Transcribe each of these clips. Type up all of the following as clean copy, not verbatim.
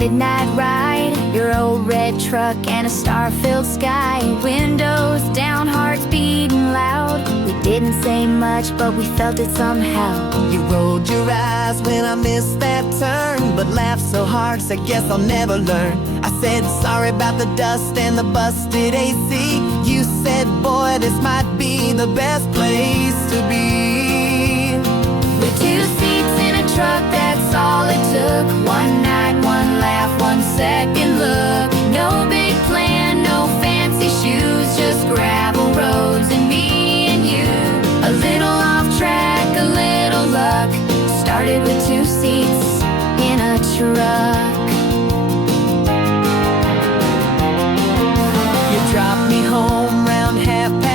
midnight ride, your old red truck and a star-filled sky. Windows down, hearts beating loud. We didn't say much, but we felt it somehow. You rolled your eyes when I missed that turn, but laughed so hard, so I guess I'll never learn. I said sorry about the dust and the busted AC. You said, boy, this might be the best place to be. With 2 seats in a truck, that's all it took. One night, one laugh, 1 second look. No big plan, no fancy shoes, just gravel roads and me and you. A little off track, a little luck. Started with 2 seats in a truck. You dropped me home round 2:30.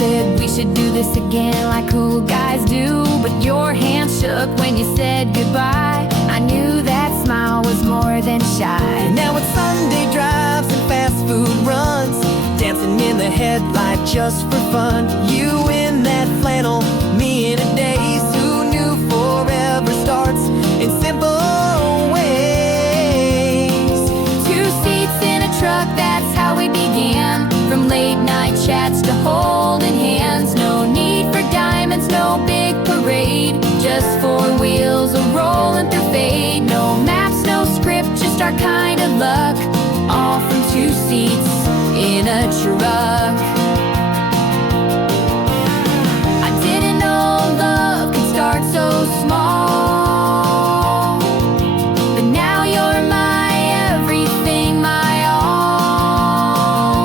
Said we should do this again like cool guys do, but your hand shook when you said goodbye. I knew that smile was more than shy. Now it's Sunday drives and fast food runs, dancing in the headlight just for fun. You in that flannel, me in a daze. Who knew forever starts in simple ways? 2 seats in a truck, that's how we began. From late night chats to holding hands. No need for diamonds, no big parade. Just 4 wheels a-rolling through fade. No maps, no script, just our kind of luck. All from 2 seats in a truck. I didn't know love could start so small, but now you're my everything, my all.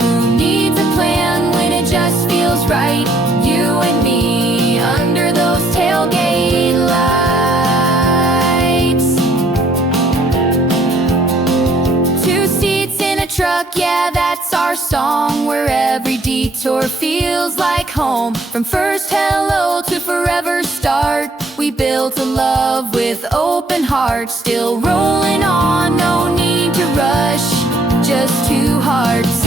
Who needs a plan when it just feels right? You and me under those tailgate lights. 2 seats in a truck, yeah, that's our song. Where every detour feels like home. From first hello to forever start, we built a love with open hearts. Still rolling on, no need to rush. Just 2 hearts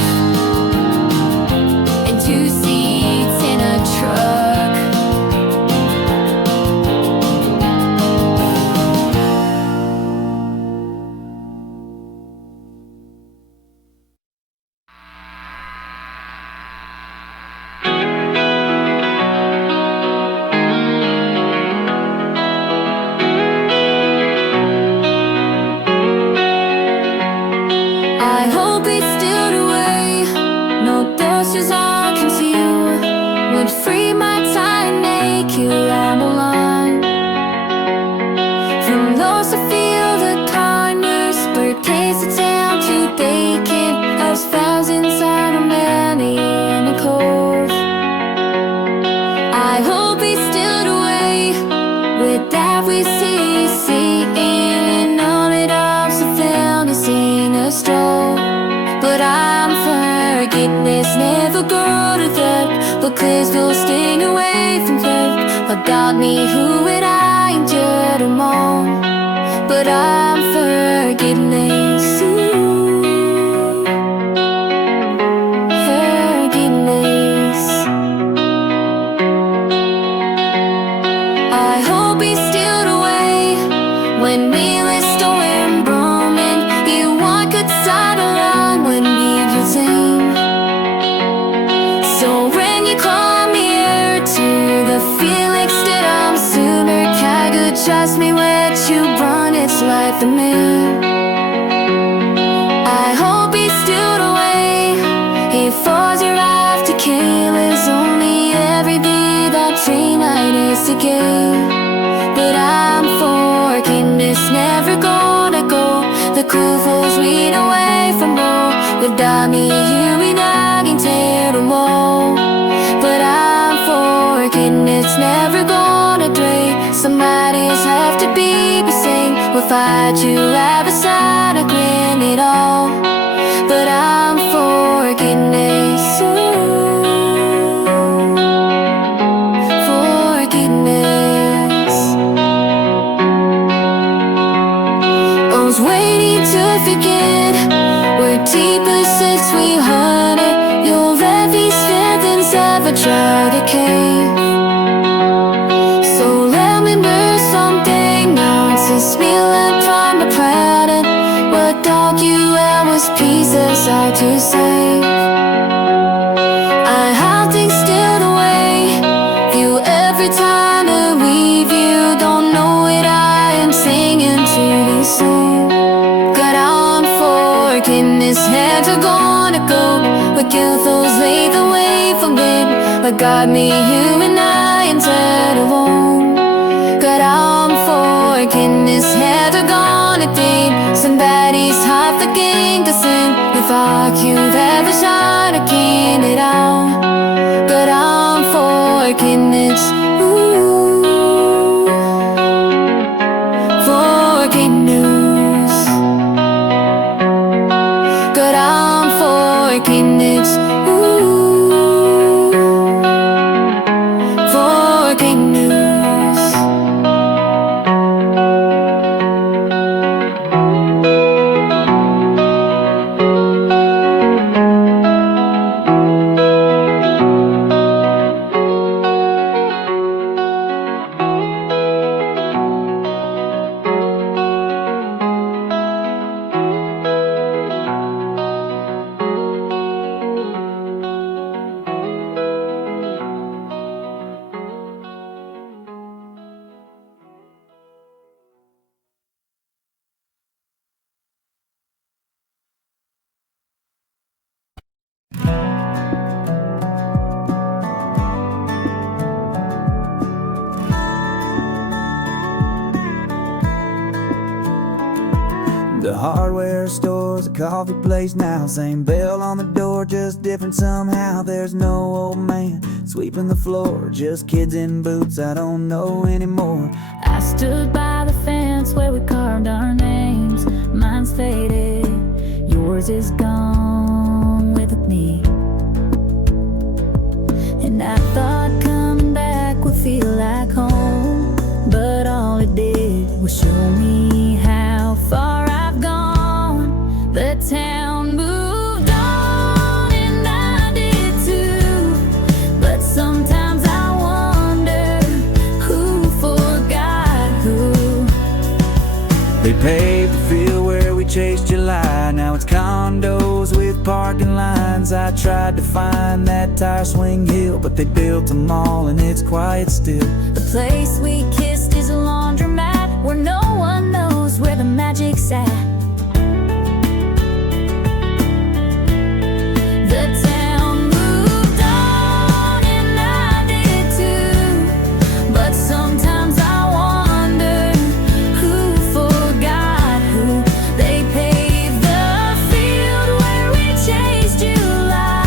and 2 seats in a truck. I hope it's still away. No dust as I can see you. Would free my time, make you ramble on. From lost I feel the kindness, birdcage the town to vacant. As thousands on a many in a cove. I hope it's still away. With that we see in all it up, so fantasy in a stroll. But I'm forgiveness, never go to that. But please will stay away from that. About me, who would I endure them all? But I'm forgiveness. Forgiveness. I hope he's still away when we were storm booming. You want good side around when we were sing. So when you come here to the Felix that I'm super good, trust me what you run, it's like the moon. I hope he's still away. He falls your after careless, only every bit that train ride is to gain. But I'm forgiveness, never gonna go. The crew falls read away from home. Without me, you and I can tear the wall. But I'm forgiveness, never gonna break. Somebody's have to be the same. We'll fight you right beside, I grant it all. But I'm forgiveness. Forgiveness. I was waiting to forget. We're deeper since we heard it. Your every sentence ever tried to cave. So let me know something now. Since we learned from the past. dog you held was pieces I to save. I have things still away. You every time I leave you. Don't know it, I am singing to the same. Got on forgiveness, heads are gonna go. We kill those laid the way for good. What got me, you and I, instead alone. Got on forgiveness, heads are gonna date. Somebody's half the gang to sing. If I could ever shine a can it out. Got on forgiveness, ooh, forgiveness. Got on forgiveness, ooh, forgiveness. The hardware store's a coffee place now. Same bell on the door, just different somehow. There's no old man sweeping the floor, just kids in boots I don't know anymore. I stood by the fence where we carved our names. Mine's faded, yours is gone with me. And I thought coming back would feel like home, but all it did was show me how far I've gone. The town moved on and I did too, but sometimes I wonder who forgot who. They paved the field where we chased July. Now it's condos with parking lines. I tried to find that tire swing hill, but they built them all and it's quiet still. The place we kissed is a laundromat where no one knows where the magic's at. The town moved on and I did too, but sometimes I wonder who forgot who. They paved the field where we chased July.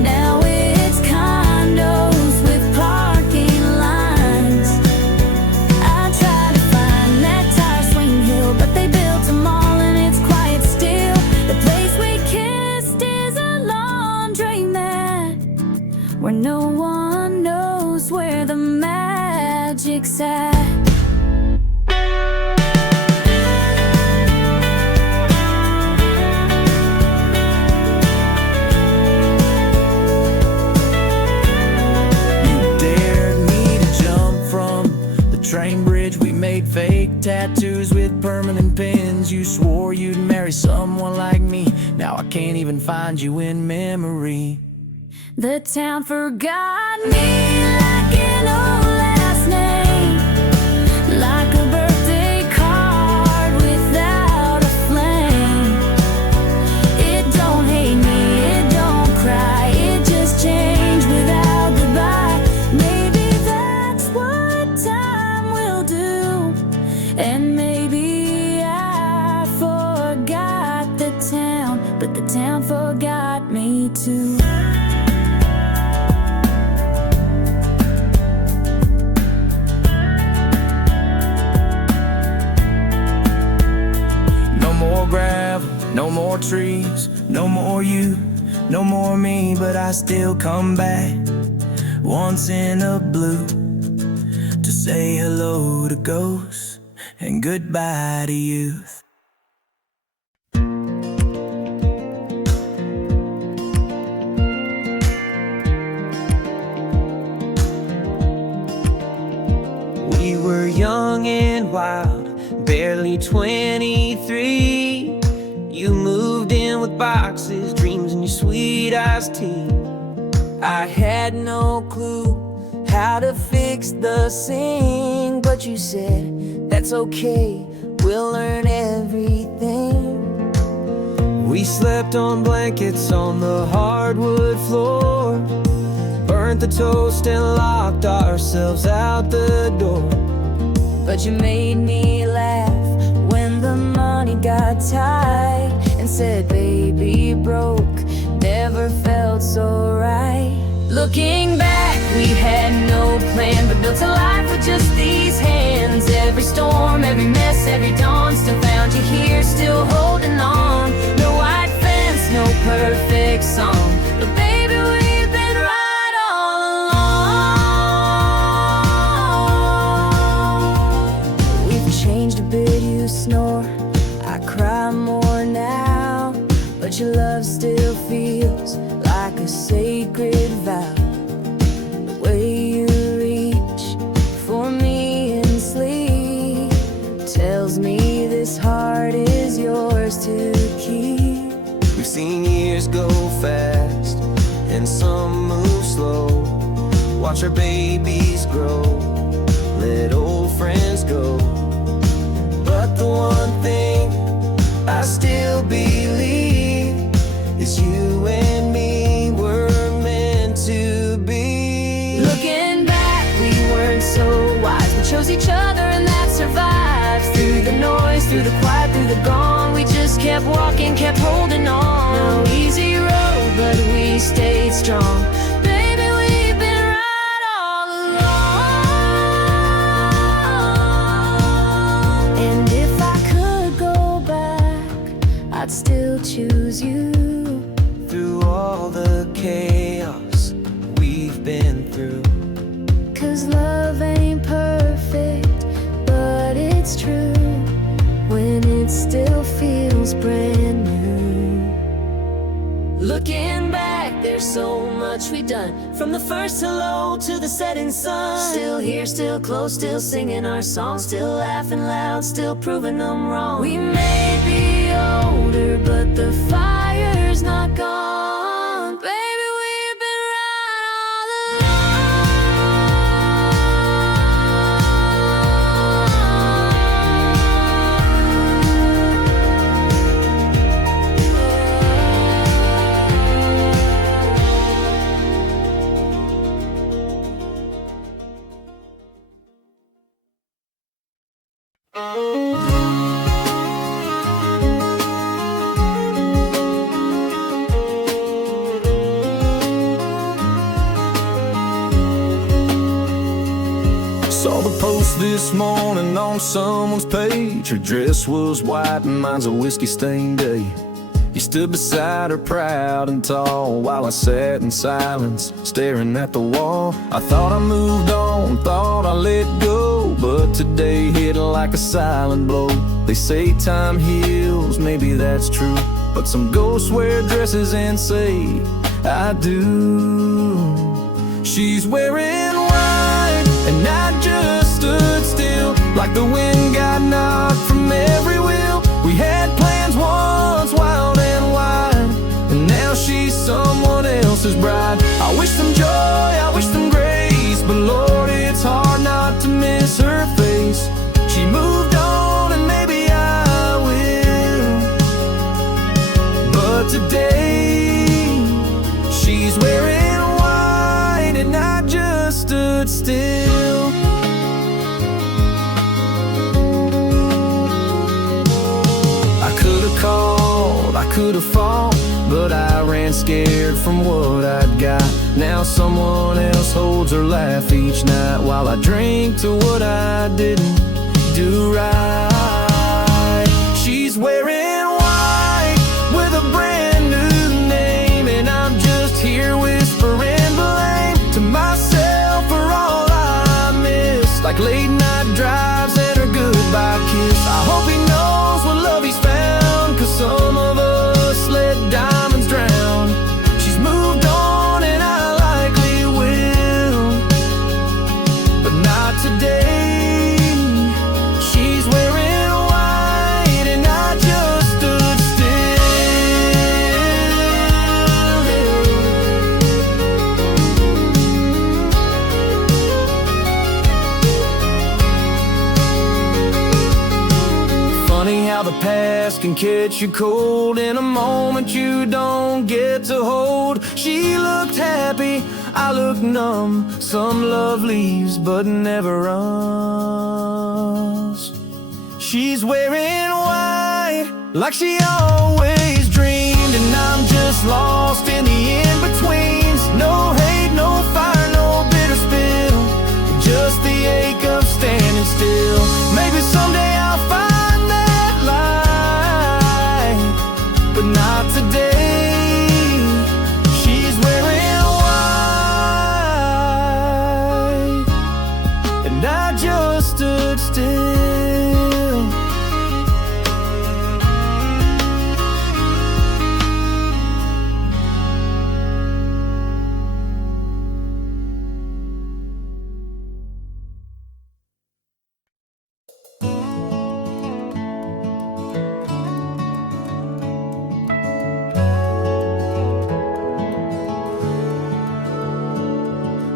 Now it's condos with parking lines. I tried to find that tire swing hill, but they built them all and it's quiet still. The place we kissed is a laundromat where no one knows where the magic's at. You dared me to jump from the train bridge. We made fake tattoos with permanent pins. You swore you'd marry someone like me. Now I can't even find you in memory. The town forgot me like an old last name, like a birthday card without a flame. It don't hate me, it don't cry, it just changed without goodbye. Maybe that's what time will do, and maybe I forgot the town, but the town forgot me too. No more gravel, no more trees, no more you, no more me. But I still come back once in a blue to say hello to ghosts and goodbye to youth. We were young and wild, barely 23. You moved in with boxes, dreams, and your sweet iced tea. I had no clue how to fix the sink, but you said, that's okay, we'll learn everything. We slept on blankets on the hardwood floor, burnt the toast and locked ourselves out the door. But you made me laugh when the money got tight, and said, baby, broke never felt so right. Looking back, we had no plan, but built a life with just these hands. Every storm, every mess, every dawn, still found you here, still holding on. No white fence, no perfect song, but baby, we've been right all along. We've changed a bit, you snore, I cry more now, but your love still feels like a sacred vow. The way you reach for me in sleep tells me this heart is yours to keep. We've seen years go fast and some move slow. Watch our babies grow, let old friends go. But the one thing I still believe is you and me were meant to be. Looking back, we weren't so wise, we chose each other and that survives. Through the noise, through the quiet, through the gone, we just kept walking, kept holding on. No easy road, but we stayed strong. Baby, we've been right all along. And if I could go back, I'd still choose you. Through all the chaos we've been through. 'Cause love ain't perfect, but it's true when it still feels brand new. Looking back, there's so much we've done, from the first hello to the setting sun. Still here, still close, still singing our songs, still laughing loud, still proving them wrong. We may be older, but the fire's not gone. Baby, we've been right all Saw the post this morning on someone's page. Her dress was white and mine's a whiskey-stained day. You stood beside her proud and tall while I sat in silence, staring at the wall. I thought I moved on, thought I let go, but today hit like a silent blow. They say time heals, maybe that's true, but some ghosts wear dresses and say, I do. She's wearing white, and I just stood still, like the wind got knocked from every wheel. We had plans once, wild and wide, and now she's someone else's bride. I wish them joy, I wish them grace, but Lord, it's hard not to miss her face. She moved on, and maybe I will, but today she's wearing white, and I just stood still. I could've called, I could've fought, but I ran scared from what I'd got. Now someone else holds her laugh each night, while I drink to what I didn't do right. She's wearing white with a brand new name, and I'm just here whispering blame to myself for all I missed, like late night drives and her goodbye kiss. I hope he knows what love he's found, 'cause some of us let diamonds drown. She's moved on, and I likely will, but not today. She's wearing how the past can catch you cold in a moment you don't get to hold. She looked happy, I looked numb. Some love leaves but never runs. She's wearing white like she always dreamed, and I'm just lost in the in-betweens. No hate, no fire, no bitter spill, just the ache of standing still. Maybe someday I'll find that light, but not today. She's wearing white, and I just stood still.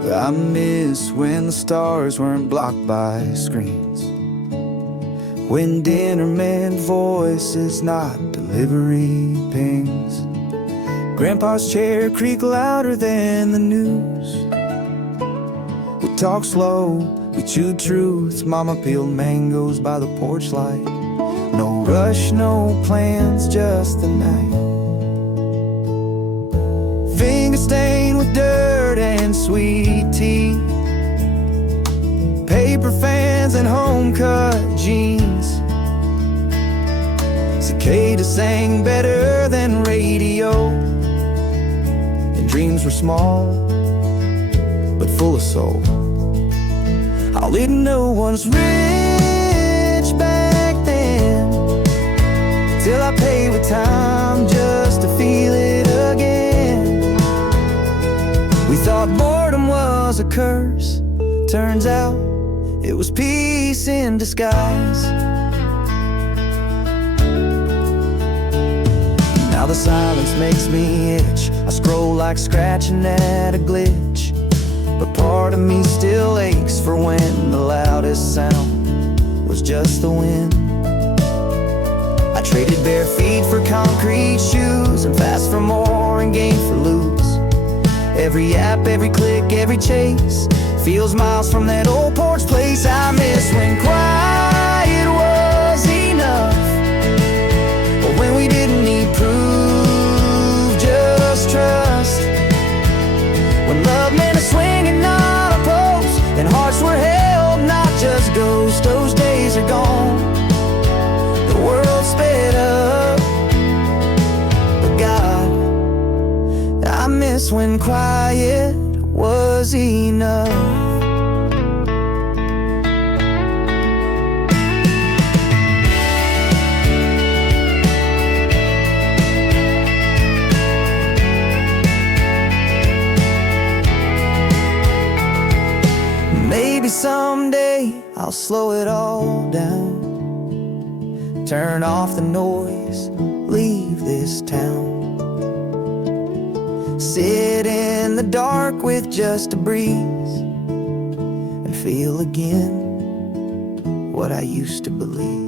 I miss when the stars weren't blocked by screens, when dinner meant voices, not delivery pings. Grandpa's chair creaked louder than the news. We talked slow, we chewed truths. Mama peeled mangoes by the porch light. No rush, no plans, just the night. Finger stained with dirt and sweet tea, paper fans and home-cut jeans. Cicadas sang better than radio, and dreams were small but full of soul. I'll leave no one's rich back then, till I pay with time just to feel it again. We thought boredom was a curse, turns out it was peace in disguise. Now the silence makes me itch. I scroll like scratching at a glitch, but part of me still aches for when the loudest sound was just the wind. I traded bare feet for concrete shoes, and fast for more and gain for lose. Every app, every click, every chase feels miles from that old porch place. I miss when quiet was enough, or when we didn't need proof, just trust. When love meant a swing and not a post, and hearts were held, not just ghosts. Those days are gone, the world sped up, but God, I miss when quiet was enough. Maybe someday I'll slow it all down, turn off the noise, leave this town. Sit in the dark with just a breeze, and feel again what I used to believe.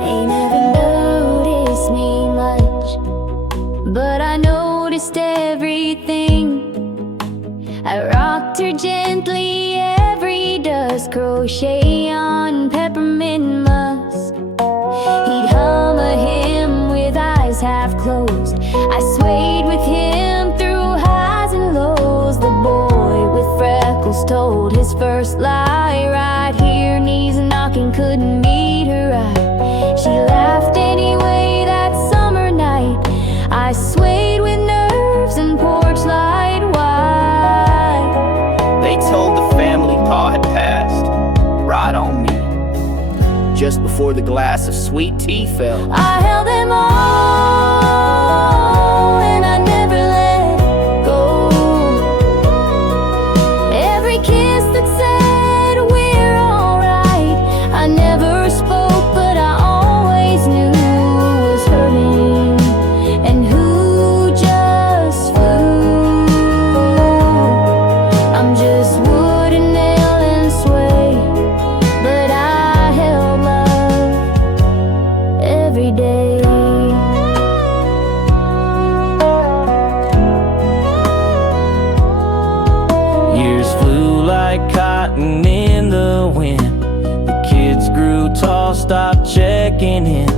They never noticed me much, but I noticed everything. I rocked her gently every dusk, crochet on peppermint musk. He'd hum a hymn with eyes half closed. I swayed with him through highs and lows. The boy with freckles told his first lie right here, knees knocking, couldn't meet her eye. She laughed anyway that summer night. I swayed with nerves and porch light wide. They told the family Pa had passed right on me, just before the glass of sweet tea fell. I held them all and I never let go. Every kiss that said we're alright, I never spoke, but I always knew was checking in.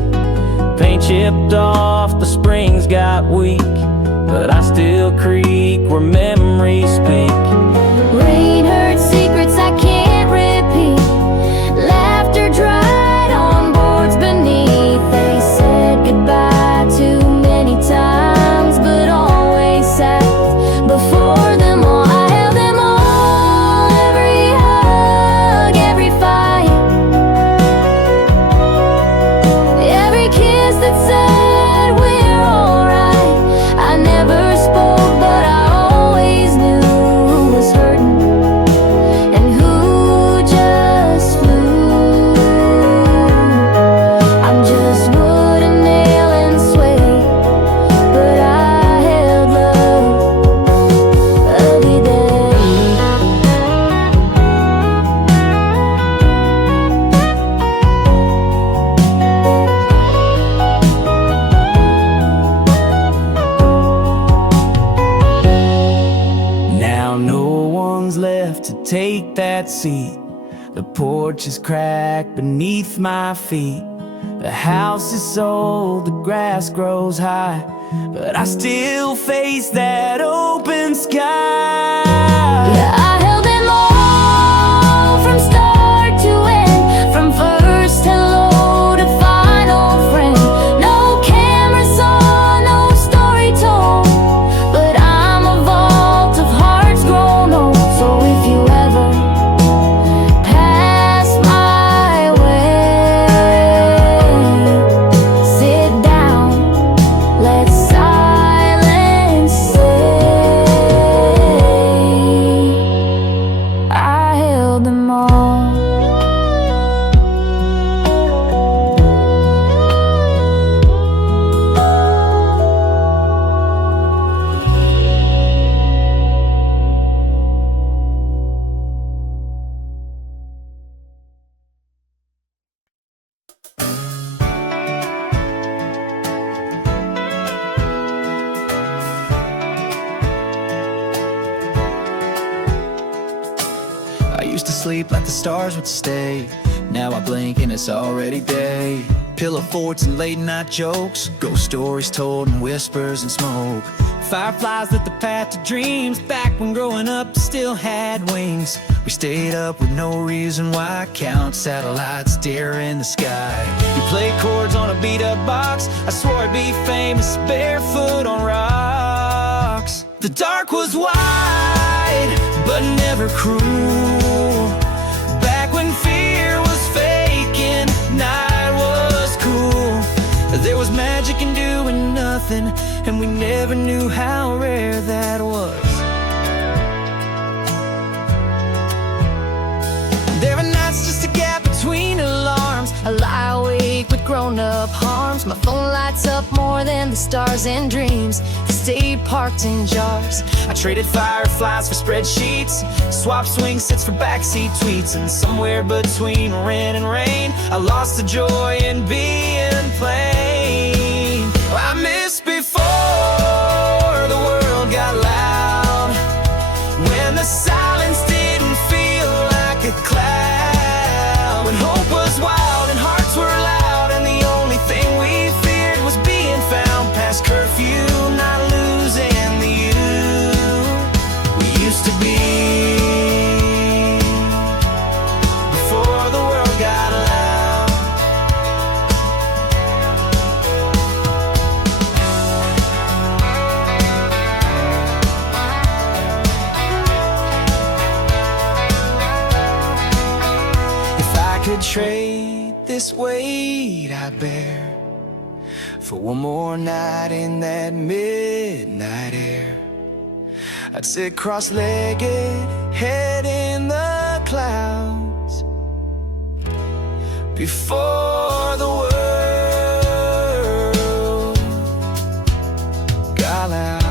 Paint chipped off, the springs got weak, but I still creak where memories speak. Rain hurt secrets I can't repeat. Laughter dried on boards beneath. They said goodbye too many times, but always sat before them all. I held them all, every hug, every fight, every kiss that said we're alright. I never spoke, but I always knew who was hurting and who just flew. I'm just wood and nail and suede, but I held love every day. Now no one's left to take that seat. The porch is cracked beneath my feet. The house is sold, the grass grows high, but I still face that open sky. Yeah, I held them all from start to end, from first hello to final friend. No camera saw, no story told, but I'm a vault of hearts grown old. So if you ever pass my way, sit down, let silence say I held them all. I used to sleep like the stars would stay. Now I blink and it's already day. Pillow forts and late night jokes, ghost stories told in whispers and smoke. Fireflies lit the path to dreams, back when growing up still had wings. We stayed up with no reason why, count satellites, stare in the sky. We played chords on a beat up box, I swore I'd be famous barefoot on rocks. The dark was wide, but never cruel. Back when fear was fake and night was cool. There was magic in doing nothing, and we never knew how rare that was. There are nights just a gap between alarms. I lie awake with grown-up harms. My phone lights up more than the stars in dreams that stay parked in jars. I traded fireflies for spreadsheets, swapped swing sets for backseat tweets, and somewhere between rent and rain, I lost the joy in being plain. I miss before the world got loud, when the silence didn't feel like a cloud, when hope was wild and hearts were loud, and the only thing we feared was being found past curfew, not losing the you we used to be before the world got loud. If I could trade this weight I bear for one more night in that midnight air, I'd sit cross-legged, head in the clouds, before the world got loud.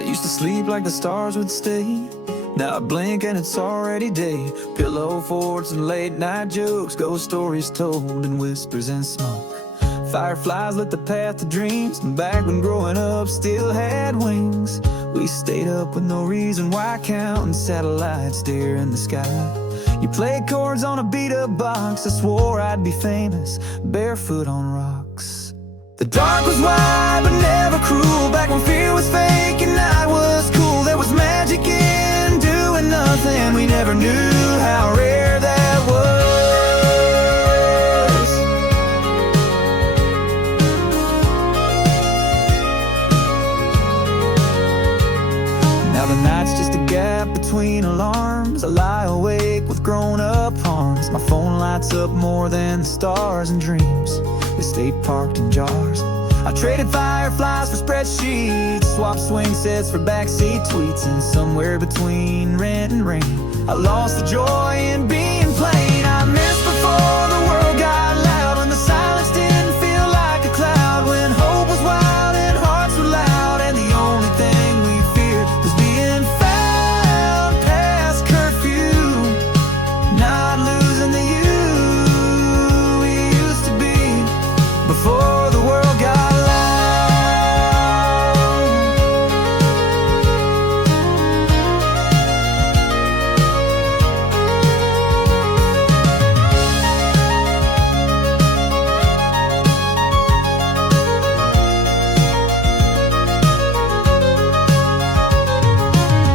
I used to sleep like the stars would stay. Now I blink and it's already day. Pillow forts and late night jokes, ghost stories told in whispers and smoke. Fireflies lit the path to dreams, and back when growing up still had wings, we stayed up with no reason why, counting satellites there in the sky. You played chords on a beat-up box, I swore I'd be famous, barefoot on rocks. The dark was wide but never cruel, back when fear was fake and night was cool. There was magic in doing nothing, we never knew how rare that was. Now the night's just a gap between alarms. I lie awake with grown-up arms. My phone lights up more than the stars and dreams. They stay parked in jars. I traded fireflies for spreadsheets, swapped swing sets for backseat tweets, and somewhere between rent and rain, I lost the joy in being plain. I missed before the world got loud, when the silence didn't feel like a cloud, when hope was wild and hearts were loud, and the only thing we feared was being found past curfew, not losing the you we used to be before the world got loud.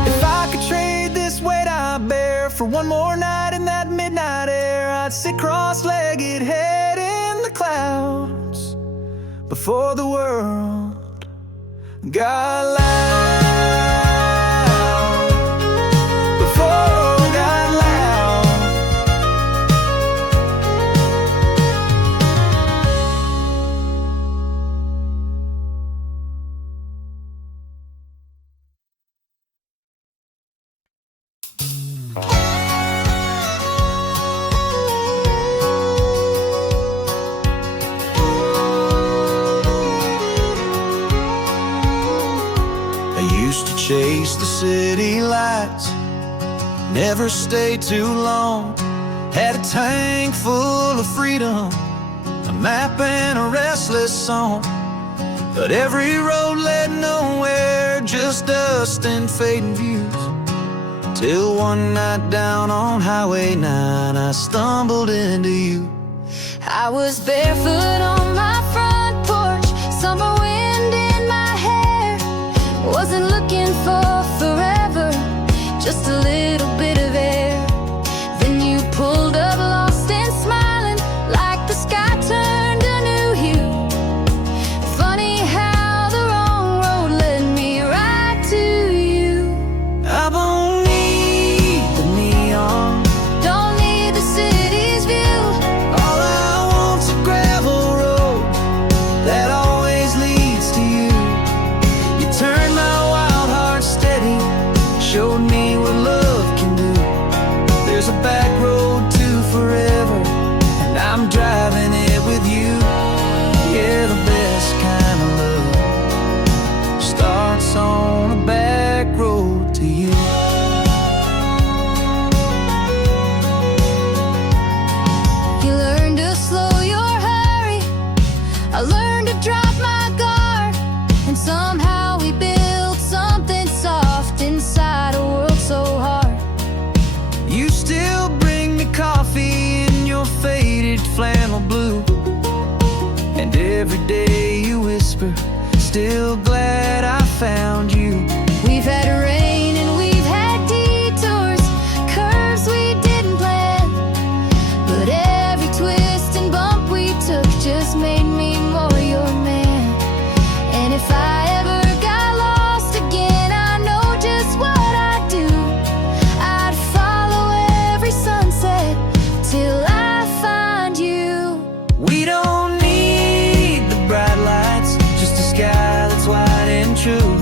If I could trade this weight I bear for one more night in that midnight air, I'd sit cross-legged, head in the clouds, before the world got loud. Before the world got loud. I used to chase the city lights, never stayed too long. Had a tank full of freedom, a map and a restless song. But every road led nowhere, just dust and fading views. Till one night down on Highway 9, I stumbled into you. I was barefoot on my front porch, summer wind in my hair. Wasn't looking for forever, just a little bit of air. Then you pulled up lost and smiling, like the sky turned a new hue. Funny how the wrong road led me right to you. I don't need the neon, Don't need the city's view. all I want's a gravel road that always leads to you. You turned my wild heart steady, showed me what love can do. There's a back road to forever, and I'm driving it with you. Yeah, the best kind of love starts on a back road to you. You learned to slow your hurry, I learned to drop my guard, and somehow we built something soft inside a world so hard. You still bring me coffee in your faded flannel blue, and every day you whisper, still glad I found you. We've had rain and we've had detours, curves we didn't plan, but every twist and bump we took just made me more your man. And if I ever got lost again, I know just what I'd do. I'd follow every sunset till I find you. We don't need the bright lights, just a sky that's wide and true.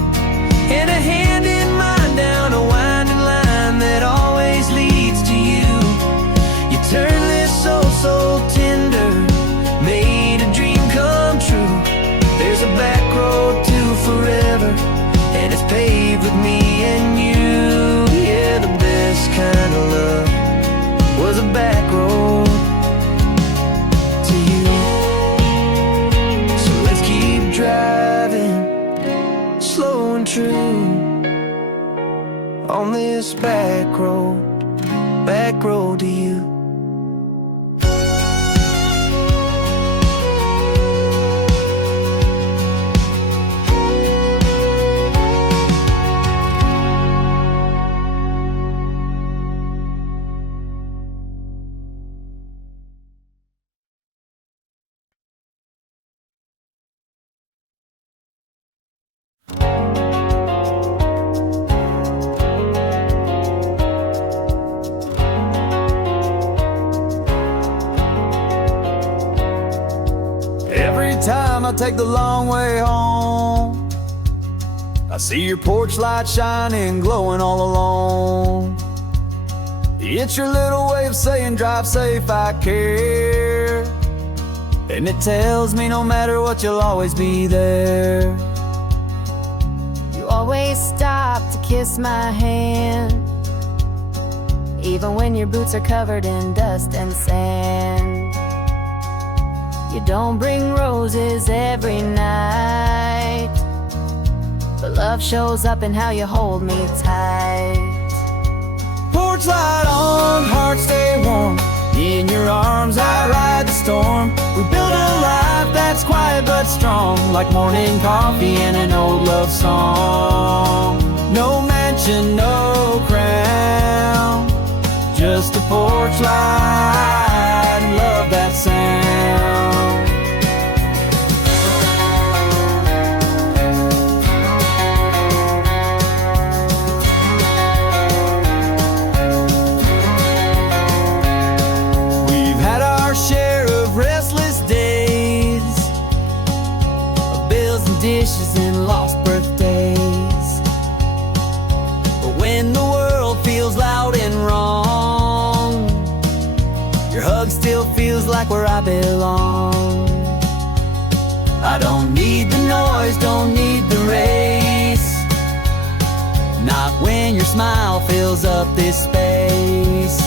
true. On this back road to you. Every time I take the long way home, I see your porch light shining, glowing all alone. It's your little way of saying drive safe, I care. And it tells me no matter what, you'll always be there. You always stop to kiss my hand, even when your boots are covered in dust and sand. You don't bring roses every night, but love shows up in how you hold me tight. Porch light on, heart stay warm. In your arms I ride the storm. We build a life that's quiet but strong, like morning coffee and an old love song. No mansion, no crown, just a porch light and love that sound. We've had our share of restless days, of bills and dishes and lost birthdays. But when the world feels loud and wrong, your hug still feels like where I belong. I don't need the noise, don't need the race, not when your smile fills up this space.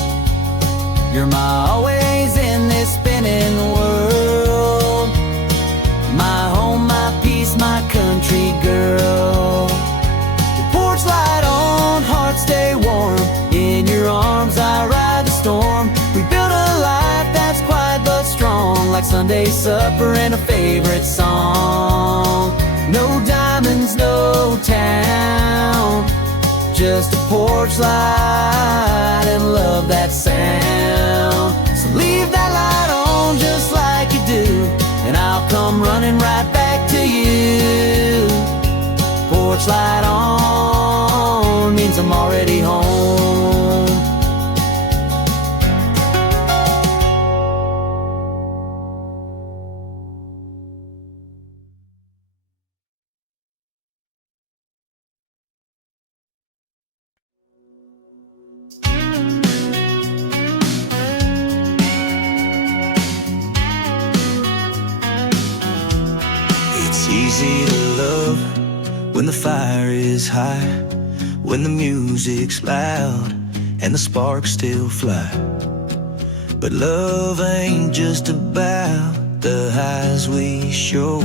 You're my always in this spinning world, my home, my peace, my country girl. Your porch light on, heart stay warm. In your arms I ride the storm. We build a life that's quiet but strong, like Sunday supper and a favorite song. No diamonds, no town, just a porch light and love that sound. So leave that light on just like you do, and I'll come running right back to you. Porch light on means I'm already home. It's easy to love when the fire is high, when the music's loud and the sparks still fly. But love ain't just about the highs we show,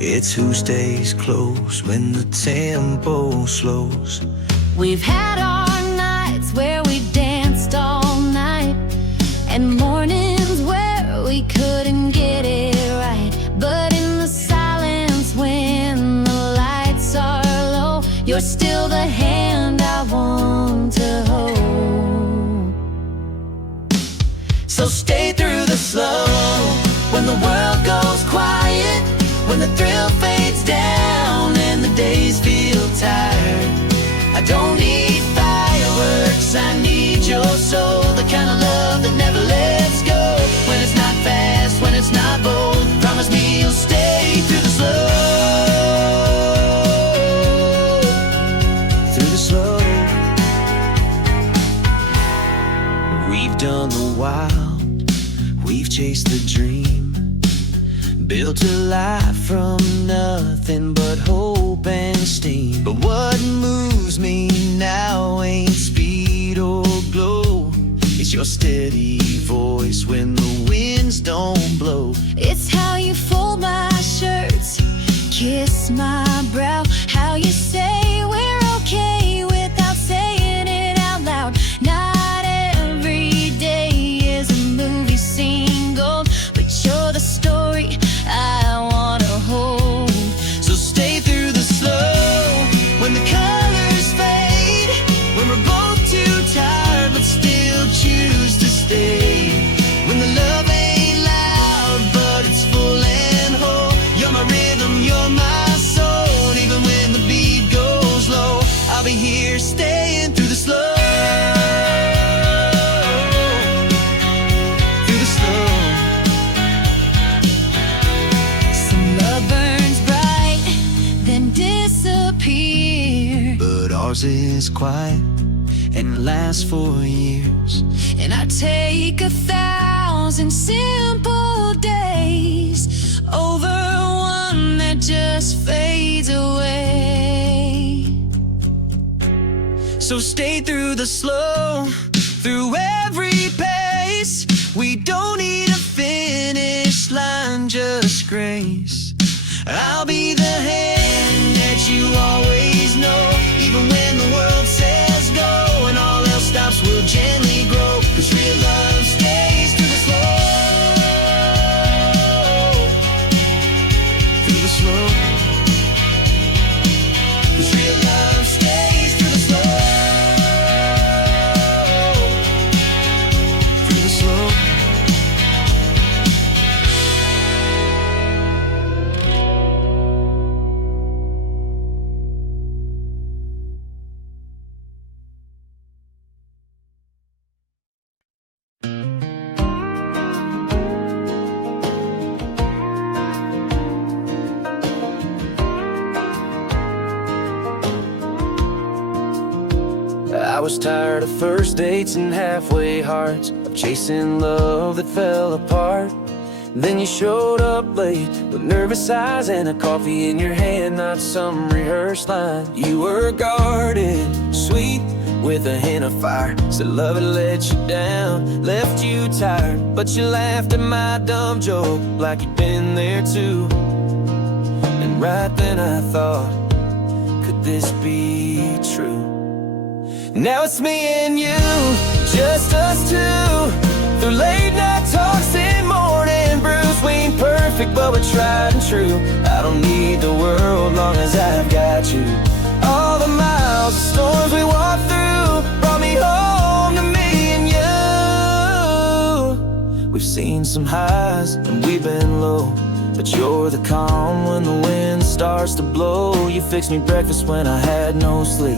it's who stays close when the tempo slows. We've had our nights where we danced all night, and mornings where we couldn't get it right. But in the silence when the lights are low, you're still the hand I want to hold. So stay through the slow, when the world goes quiet, when the thrill fades down and the days feel tired. I don't need fireworks, I need your soul, the kind of love that never lets go. When it's not fast, when it's not bold, promise me you'll stay through the slow. Through the slow. We've done the wild, we've chased the dream, built a life from nothing but hope and steam. But what moves me now ain't speed or glow, it's your steady voice when the winds don't blow. It's how you fold my shirts, kiss my brow, how you say ours is quiet and lasts for years. And I take 1,000 simple days over one that just fades away. So stay through the slow, through every pace. We don't need a finish line, just grace. I'll be the hand that you always know, even when the world says go and all else stops, we'll gently grow. 'Cause real love stays through the slow, through the slow. 'Cause real love stays through the slow, through the slow. I was tired of first dates and halfway hearts, of chasing love that fell apart. Then you showed up late with nervous eyes and a coffee in your hand, not some rehearsed line. You were guarded, sweet, with a hint of fire. Said love had let you down, left you tired, but you laughed at my dumb joke like you'd been there too. And right then I thought, could this be true? Now it's me and you, just us two, through late night talks and morning brews. We ain't perfect, but we're tried and true. I don't need the world long as I've got you. All the miles, the storms we walked through brought me home to me and you. We've seen some highs and we've been low, but you're the calm when the wind starts to blow. You fixed me breakfast when I had no sleep,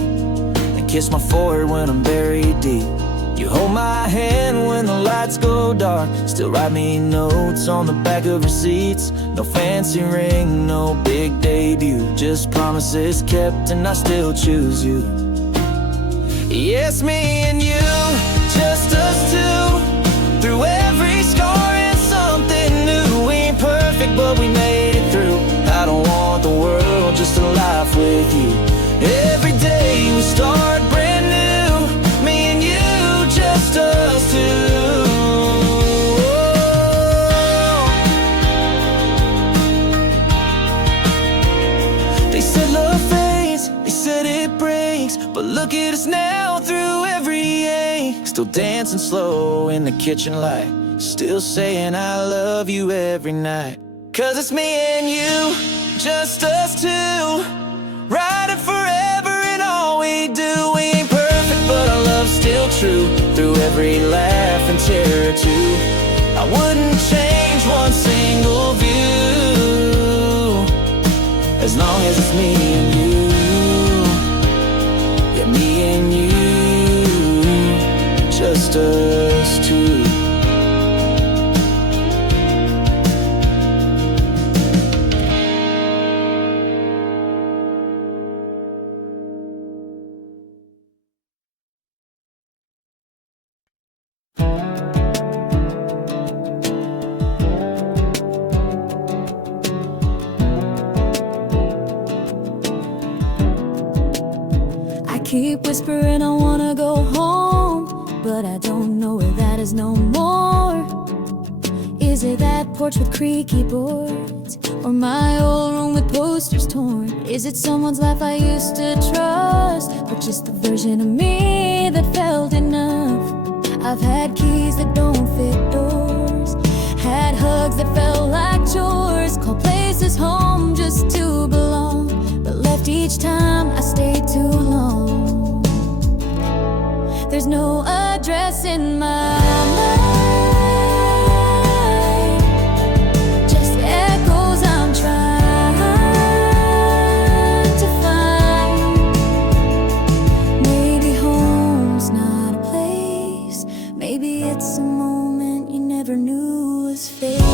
kiss my forehead when I'm buried deep. You hold my hand when the lights go dark, still write me notes on the back of receipts. No fancy ring, no big debut, just promises kept and I still choose you. Yes, me and you, just us two, through every scar and something new. We ain't perfect, but we made it through. I don't want the world, just a life with you. Every day we start brand new, me and you, just us two. They said love fades, they said it breaks, but look at us now through every ache. Still dancing slow in the kitchen light, still saying I love you every night. 'Cause it's me and you, just us two, riding forever in all we do. We ain't perfect, but our love's still true, through every laugh and tear too. I wouldn't change one single view, as long as it's me and you. Yeah, me and you, just us two. Keep whispering I wanna go home, but I don't know where that is no more. Is it that porch with creaky boards, or my old room with posters torn? Is it someone's life I used to trust, or just the version of me that felt enough? I've had keys that don't fit doors, had hugs that felt like chores, called places home just to belong, but left each time I stayed too long. There's no address in my mind, just echoes I'm trying to find. Maybe home's not a place, maybe it's a moment you never knew was fading.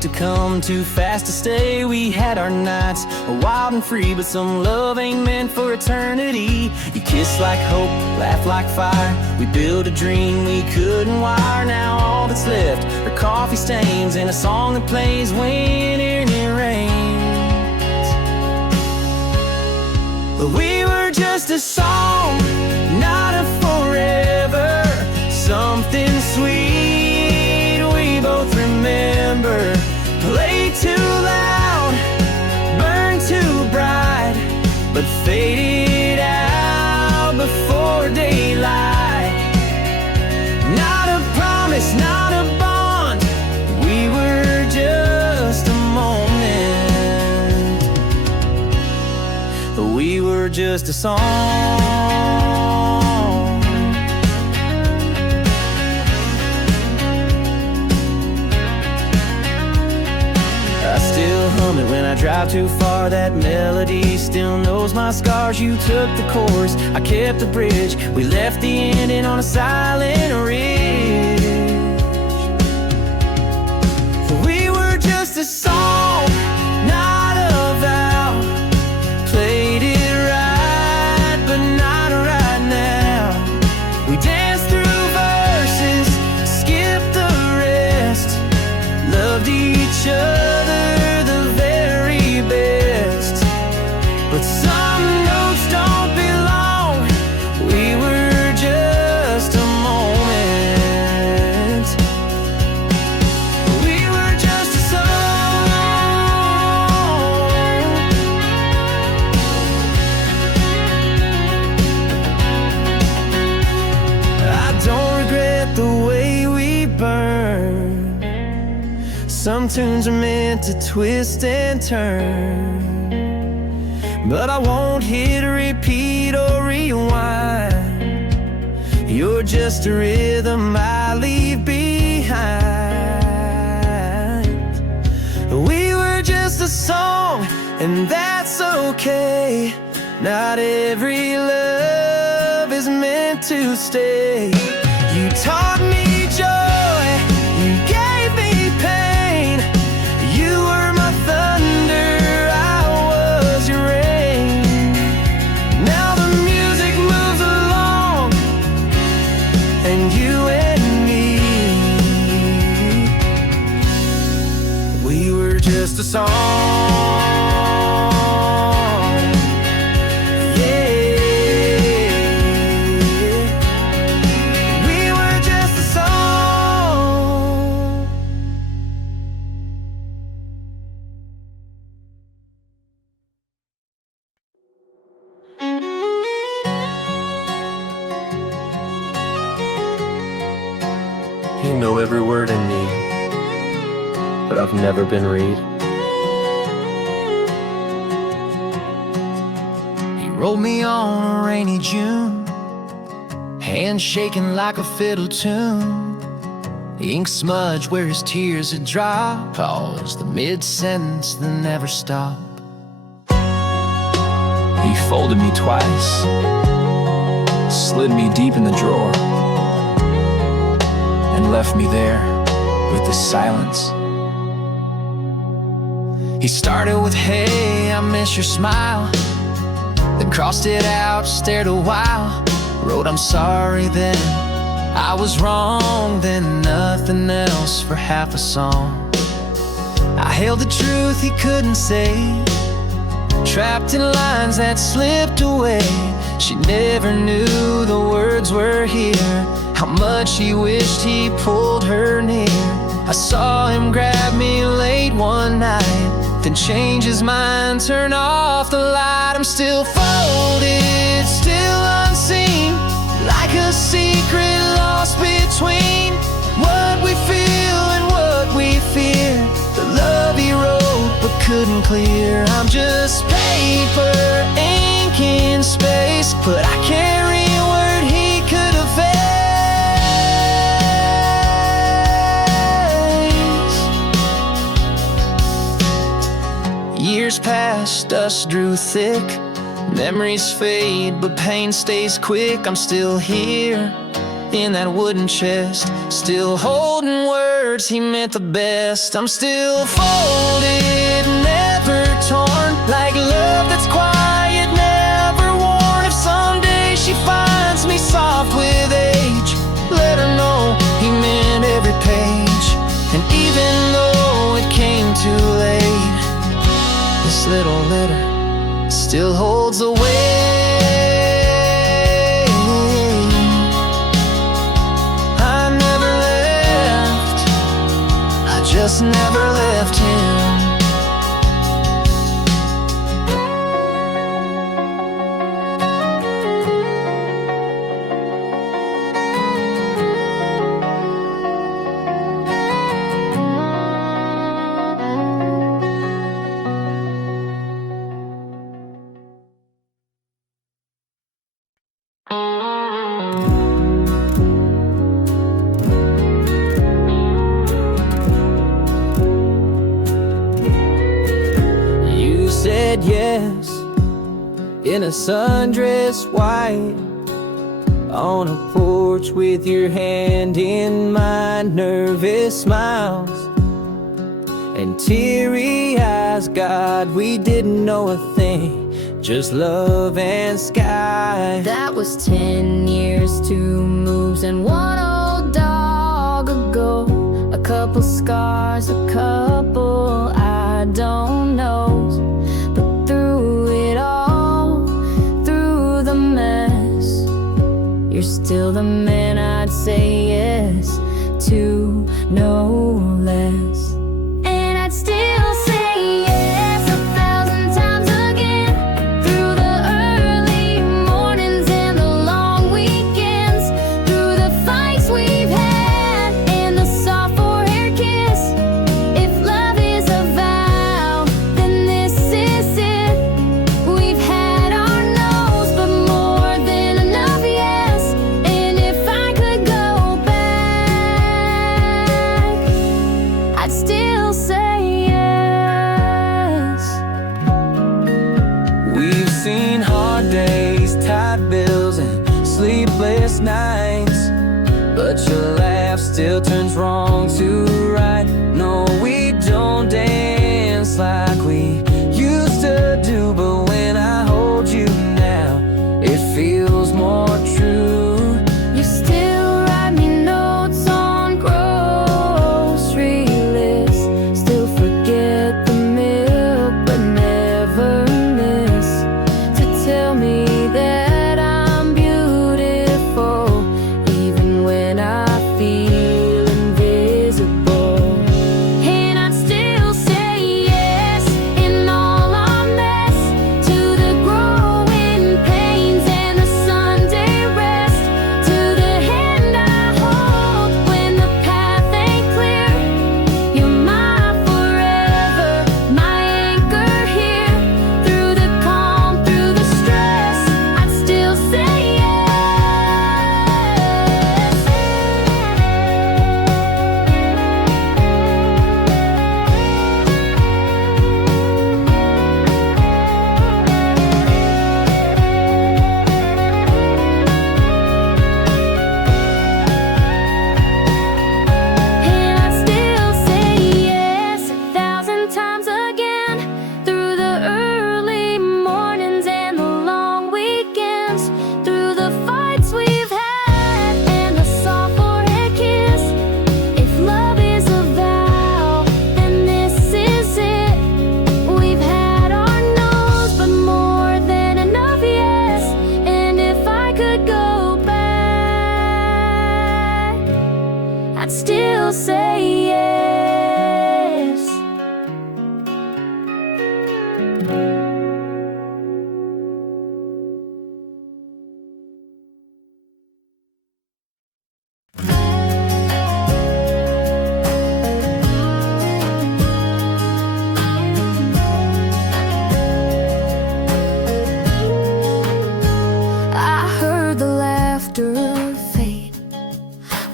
to come, too fast to stay. We had our nights, wild and free, but some love ain't meant for eternity. You kiss like hope, laugh like fire. We built a dream we couldn't wire. Now all that's left are coffee stains and a song that plays when it rains. But we were just a song, not a forever. Something sweet we both remember. Play too loud, burn too bright, but faded out before daylight. Not a promise, not a bond. We were just a moment. We were just a song. Hum it when I drive too far. That melody still knows my scars. You took the chorus, I kept the bridge. We left the ending on a silent ridge. We were just a song, not a vow. Played it right, but not right now. We danced through verses, skipped the rest. Loved each other best, but some notes don't belong. We were just a moment. We were just a song. I don't regret the way we burned. Some tunes are meant to twist and turn, but I won't hit repeat or rewind. You're just a rhythm I leave behind. We were just a song, and that's okay. Not every love is meant to stay. You taught me joy, you gave me pain. You were my thunder, I was your rain. Now the music moves along, and you and me, we were just a song. You know every word in me, but I've never been read. He rolled me on a rainy June, hands shaking like a fiddle tune. Ink smudge where his tears had dropped. Pause the mid-sentence, then never stop. He folded me twice, slid me deep in the drawer, and left me there with the silence. He started with, hey, I miss your smile, then crossed it out, stared a while, wrote I'm sorry then, I was wrong, then nothing else for half a song. I held the truth he couldn't say, trapped in lines that slipped away. She never knew the words were here, how much he wished he pulled her near. I saw him grab me late one night, then change his mind, turn off the light. I'm still folded, still unseen, like a secret lost between what we feel and what we fear. The love he wrote but couldn't clear. I'm just paper, ink in space, but I carry a word he could efface. Years passed, dust drew thick, memories fade, but pain stays quick. I'm still here in that wooden chest, still holding words words, he meant the best. I'm still folded, never torn, like love that's quiet, never worn. If someday she finds me soft with age, let her know he meant every page. And even though it came too late, this little letter still holds the weight. Just never left him. Said yes in a sundress white, on a porch with your hand in my nervous smiles and teary eyes. God, we didn't know a thing, just love and sky. That was 10 years, 2 moves, and 1 old dog ago. A couple scars, a couple I don't know. But through it all, through the mess, you're still the man I'd say yes to, no less. And I'd still say yes 1,000 times again, through the early mornings and the long weekends, through the fights we've had and the soft forehead kiss. If love is a vow, then this is it. We've had our no's, but more than enough yes. And if I could go back, I'd still say yes. We've seen hard days, tight bills, and sleepless nights, but your laugh still turns wrong to right. No, we don't dance like we used to do, but when I hold you now, it feels more true. You still write me notes on grocery lists, still forget the milk but never miss to tell me that I'm beautiful, even when I feel invisible. And I'd still say yes in all our mess, to the growing pains and the Sunday rest, to the hand I hold when the path ain't clear. You're my forever, my anchor here, through the calm, through the stress, I'd still say yes. And I'd still say yes 1,000 times again, through the early mornings and the long weekends, through the fights we've had and the soft forehead kiss. If love is a vow, then this is it. We've had our no's, but more than enough yes. And if I could go back, I'd still say yes. I heard the laughter fade.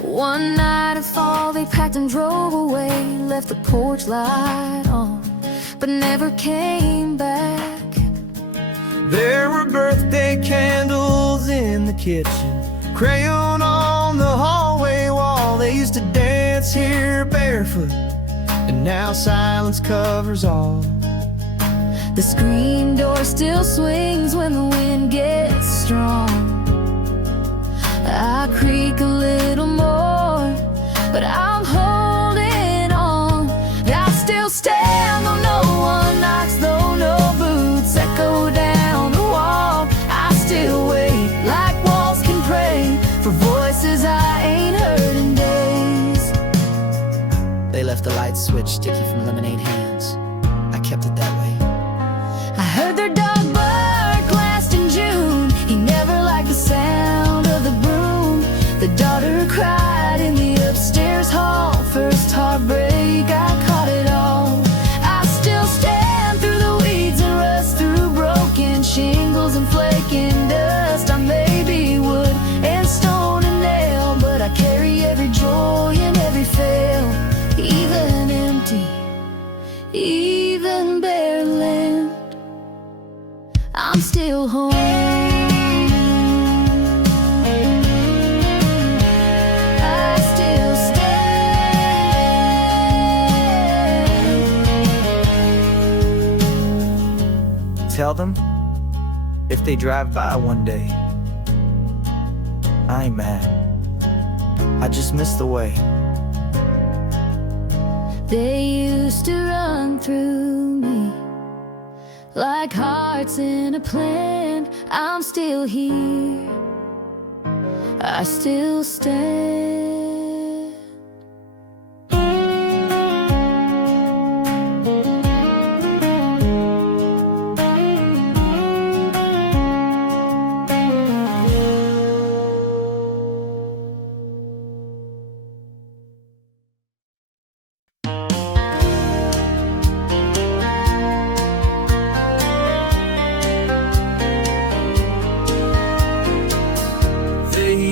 One night of fall, they packed and drove away, left the porch light on, but never came back. There were birthday candles in the kitchen, crayon on the hallway wall. They used to dance here, baby. barefoot, and now silence covers all. The screen door still swings when the wind gets strong. I creak a little more, but I'm holding on. I still stand though no one knocks, though no boots echo down the wall. I still wait like walls can pray for voices I ain't heard in days. They left the light switch sticky from lemonade hands. I kept it that way. I heard their dog bark last in June. He never liked the sound of the broom. The daughter cried in the upstairs hall. First heartbreak, I caught it all. I still stand through the weeds and rust, through broken shingles and flaking dust. I may be wood and stone and nail, but I carry every joy and every fail. Even empty, even bare land, I'm still home. I still stand. Tell them if they drive by one day, I ain't mad, I just miss the way. They used to run through me like hearts in a plan. I'm still here, I still stand.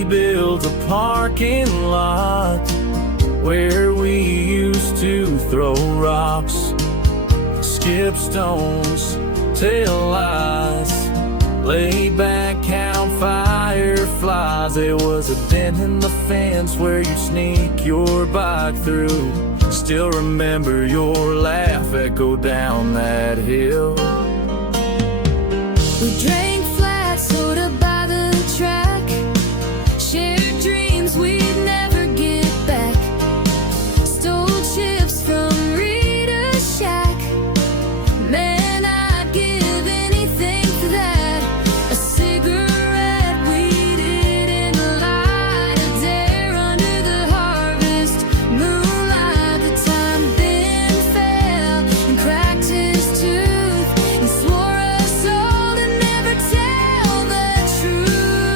Built a parking lot where we used to throw rocks, skip stones, tell lies, lay back, count fireflies. There was a dent in the fence where you sneak your bike through. Still remember your laugh echo down that hill. We drank flat soda by the track, shared dreams we'd never get back, stole chips from Rita's shack. Man, I'd give anything for that. A cigarette we didn't light, a dare under the harvest moonlight. The time Ben fell and cracked his tooth. He swore us all to never tell the truth.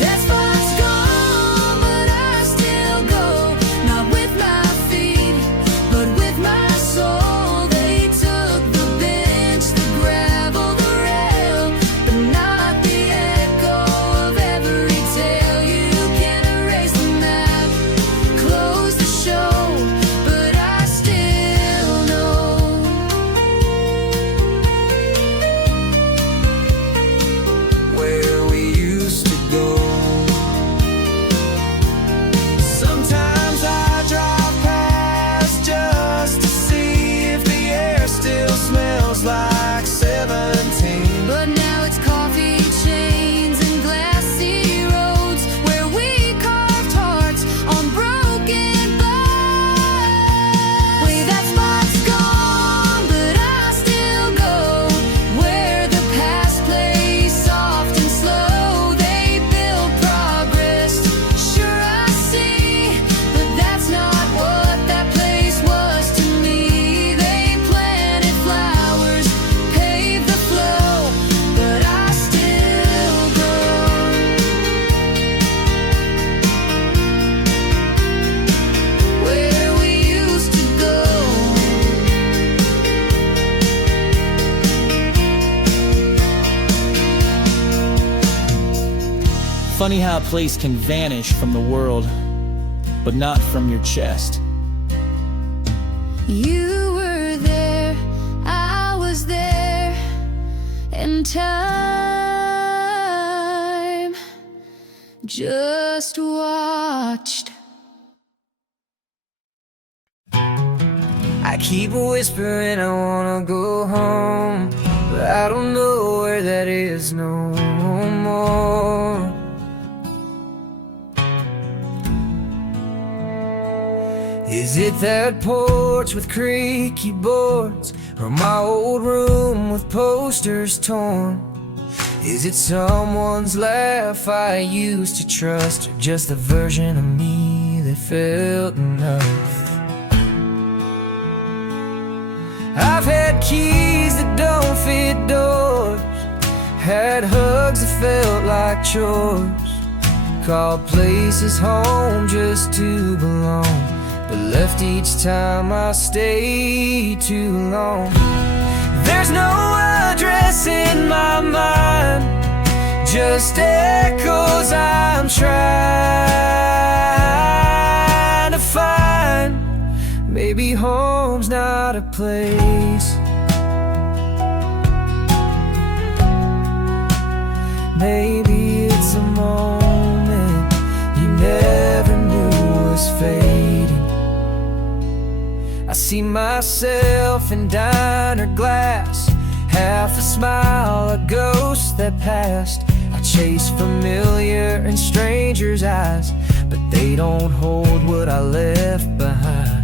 That's what's gone, but I still go, not with my feet, but with my soul. They took the bench, the gravel, the rail, but not the echo of every tale. You can't erase the map, close the show, but I still know Where we used to go. Sometimes I drive past just to see if the air still smells like 17. But now it's coffee chains and glassy roads where we carved hearts on broken bones. Wait, that spot's gone, but I still go where the past plays soft and slow. They build progress, sure I see, but that's not what that place was to me. They planted flowers, paved the flow, but I still go where we used to go. Funny how a place can vanish from the world, but not from your chest. You were there, I was there, and time just watched I keep whispering I wanna go home, but I don't know where that is no more. Is it that porch with creaky boards, or my old room with posters torn? Is it someone's laugh I used to trust, or just a version of me that felt enough? I've had keys that don't fit doors, had hugs that felt like chores, called places home just to belong, but left each time I stayed too long. There's no address in my mind, just echoes I'm trying to find. Maybe home's not a place, maybe it's a moment you never knew was fading. I see myself in diner glass, half a smile, a ghost that passed. I chase familiar and strangers' eyes, but they don't hold what I left behind.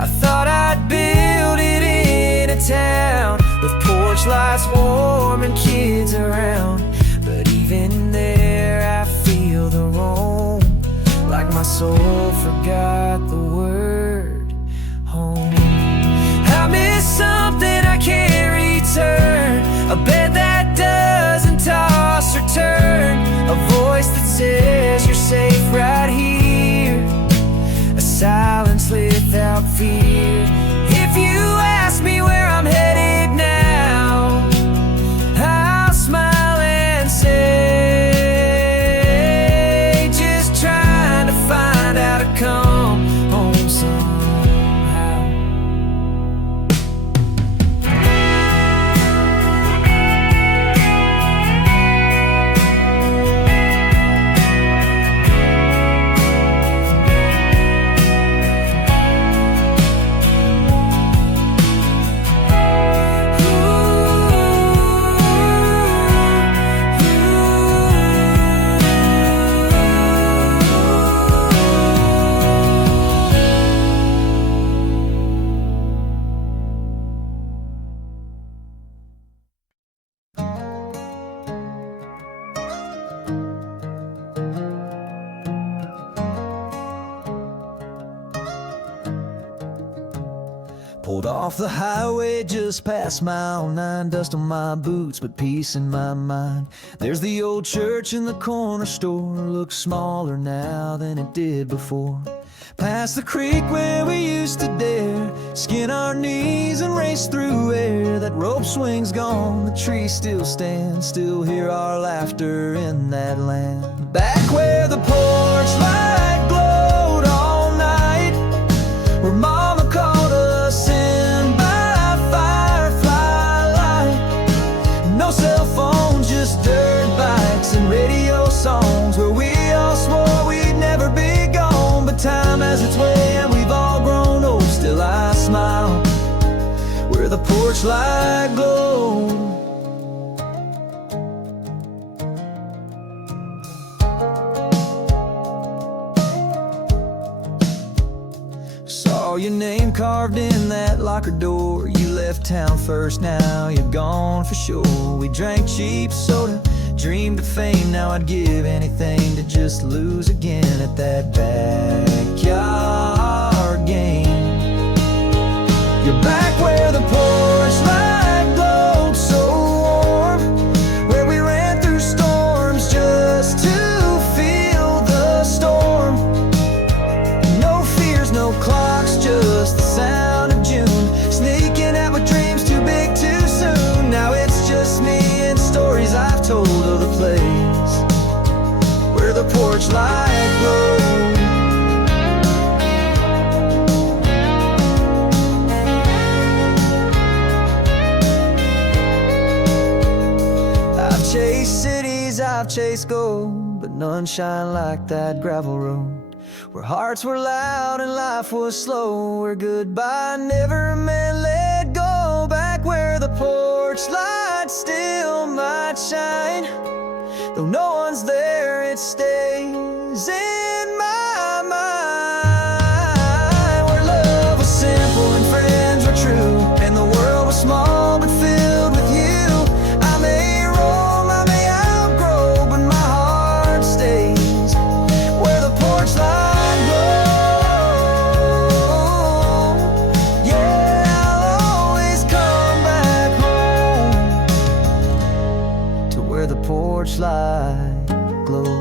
I thought I'd build it in a town with porch lights warm and kids around, but even there I feel the roam, like my soul forgot the word home. I miss something I can't return, a bed that doesn't toss or turn, a voice that says you're safe right here, a silence without fear. If you ask me where I'm headed now, I'll smile and say, just trying to find how to come home somehow. Pulled off the highway just past mile 9, dust on my boots but peace in my mind. There's the old church in the corner store, looks smaller now than it did before. Past the creek where we used to dare skin our knees and race through air. That rope swing's gone, the tree still stands, still hear our laughter in that land. Back where the porch light glowed all night, where mama called us in by firefly light. No cell phones, just dirt bikes and radio songs, where we all swore we'd never be gone. But time has its way and we've all grown old, still I smile where the porch light glowed. Saw your name carved in that locker door. You left town first, now you're gone for sure. We drank cheap soda, dreamed of fame. Now I'd give anything to just lose again at that backyard game. You're back where the porch light glowed so warm, where we ran through storms just to feel the storm. No fears, no clocks, just the sound of June, sneaking out with dreams too big too soon. Now it's just me and stories I've told of the place where the porch light glowed. I've chased cities, I've chased gold, but none shine like that gravel road where hearts were loud and life was slow, where goodbye never meant let go. Back where the porch light still might shine, though no one's there, it stays in my mind. Where love was simple and friends were true, and the world was small but filled with you. I may roam, I may outgrow, but my heart stays where the porch light glows. Yeah, I'll always come back home to where the porch light glows.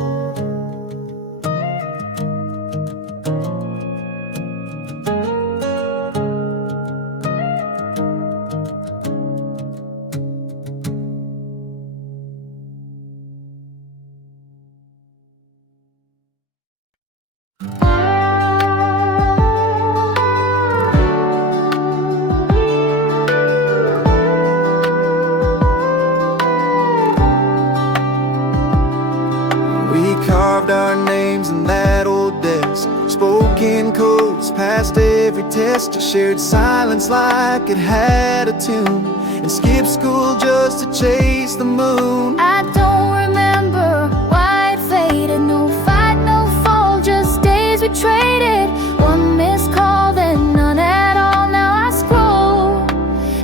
Our names in that old desk, spoken codes past every test. I shared silence like it had a tune, and skipped school just to chase the moon. I don't remember why it faded. No fight, no fall, just days we traded. One missed call, then none at all. Now I scroll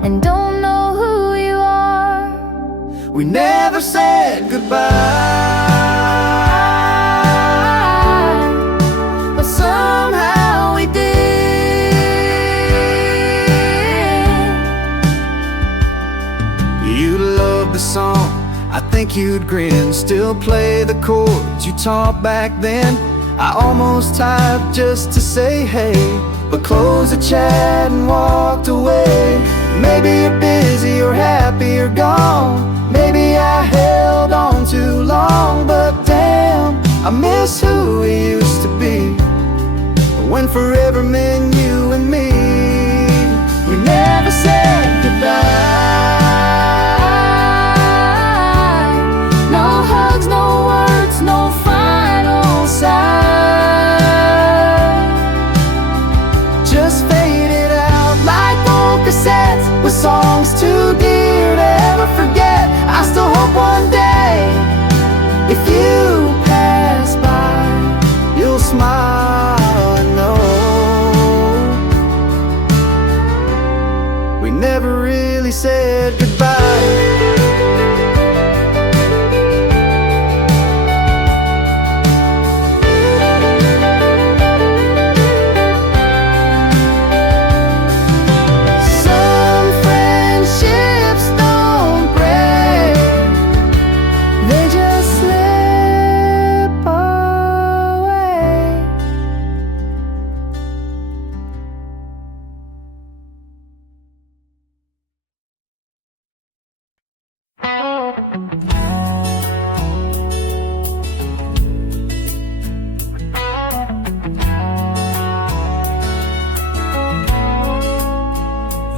and don't know who you are. We never said goodbye, somehow we did. You loved the song, I think you'd grin. Still play the chords you taught back then. I almost typed just to say hey, but closed the chat and walked away. Maybe you're busy or happy or gone. Maybe I held on too long, but damn, I miss who we used to be, when forever meant you and me. We never said goodbye. No hugs, no words, no final sigh. Just faded out like old cassettes with songs too dear to ever forget. I still hope one day, if you pass by, you'll smile. We never really said goodbye. Some friendships don't break, they just slip away.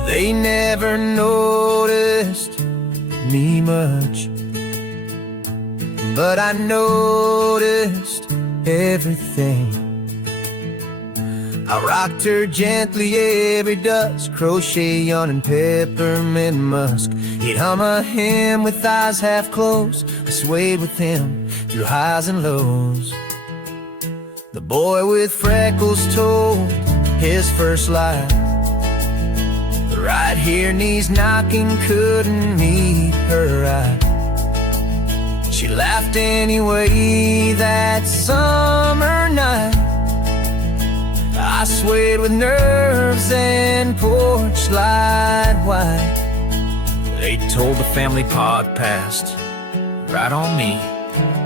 They never noticed me much, but I noticed everything. I rocked her gently every dusk, crochet yarn and peppermint musk. He'd hum a hymn with eyes half closed. I swayed with him through highs and lows. The boy with freckles told his first lie. Right here, knees knocking, couldn't meet her eye. She laughed anyway that summer night. I swayed with nerves and porch light white. They told the family Pa had passed right on me,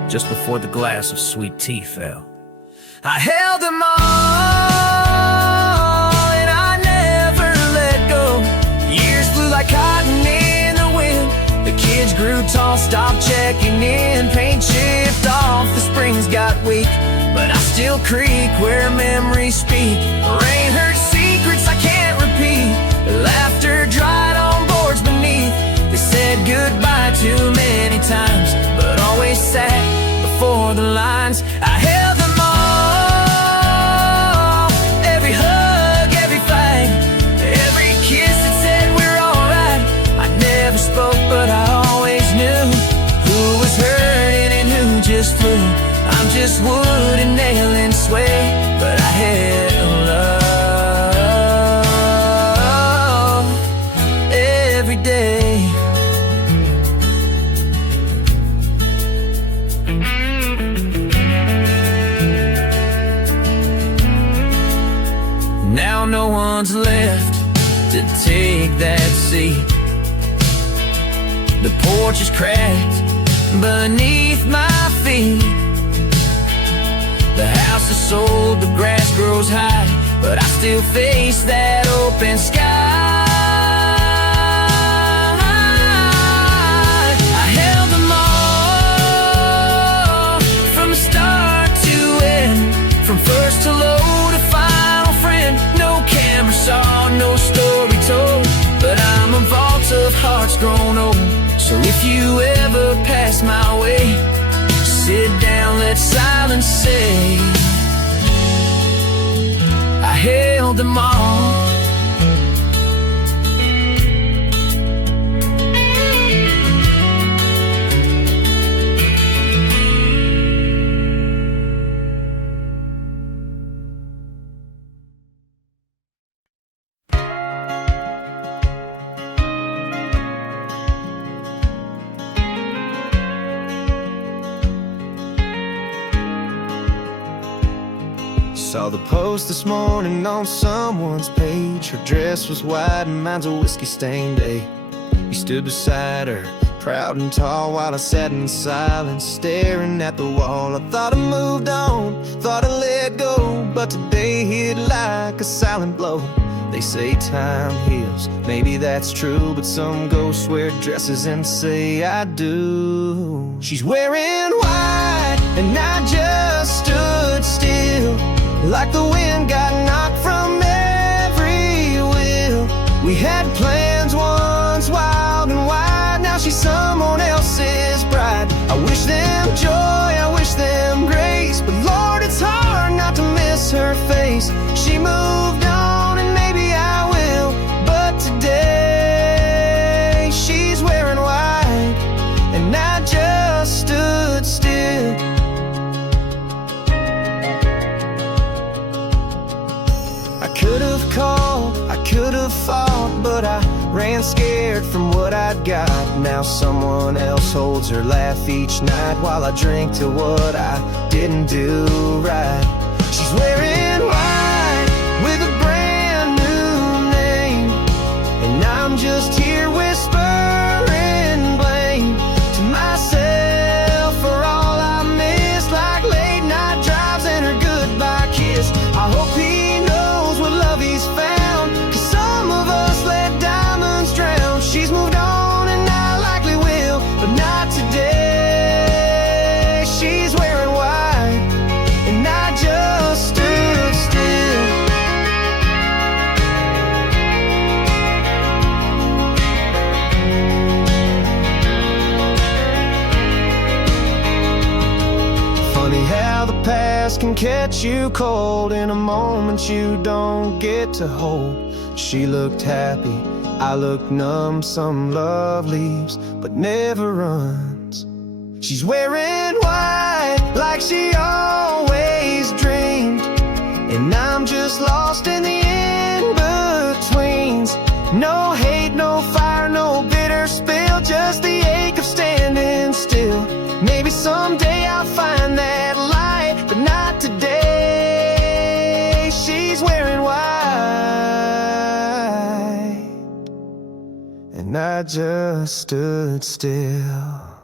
just before the glass of sweet tea fell. I held them all and I never let go. Years flew like cotton in the wind. The kids grew tall, stopped checking in. Paint chipped off, the springs got weak, but I still creak where memories speak. Rain hurt secrets I can't repeat. Laughter dried on boards beneath. They said goodbye too many times, but always sat before the lines. I held them all one's left to take that seat. The porch is cracked beneath my feet. The house is sold, the grass grows high, but I still face that open sky. I held them all from start to end, from first to low to final friend. No camera saw, no story told, but I'm a vault of hearts grown old. So if you ever pass my way, sit down, let silence say, I held them all. Saw the post this morning on someone's page. Her dress was white and mine's a whiskey-stained day. He stood beside her, proud and tall, while I sat in silence, staring at the wall. I thought I moved on, thought I let go, but today hit like a silent blow. They say time heals, maybe that's true, but some ghosts wear dresses and say I do. She's wearing white and I just stood still, like the wind got knocked from every wheel. We had plans once, wild and wide, now she's someone else's bride. I wish them joy, I wish them grace, but Lord, it's hard not to miss her face. She moved on and maybe I will, but today she's wearing white and I just stood still. I could have called, I could have fought, but I ran scared from what I'd got. Now someone else holds her laugh each night while I drink to what I didn't do right. She's wearing white with a brand new name, and I'm just here whispering blame to myself for all I missed, like late night drives and her goodbye kiss. I hope he knows what love he's found, 'cause some of us let diamonds drown. She's moved on and I likely will, but not today. She's wearing white and I just stood still. Funny how the past can catch you cold in a moment you don't get to hold. She looked happy, I looked numb. Some love leaves but never runs. She's wearing white like she always dreamed, and I'm just lost in the in-betweens. No hate, no fire, no bitter spill, just the ache of standing still. Maybe someday I'll find that light, but not today. She's wearing white and I just stood still.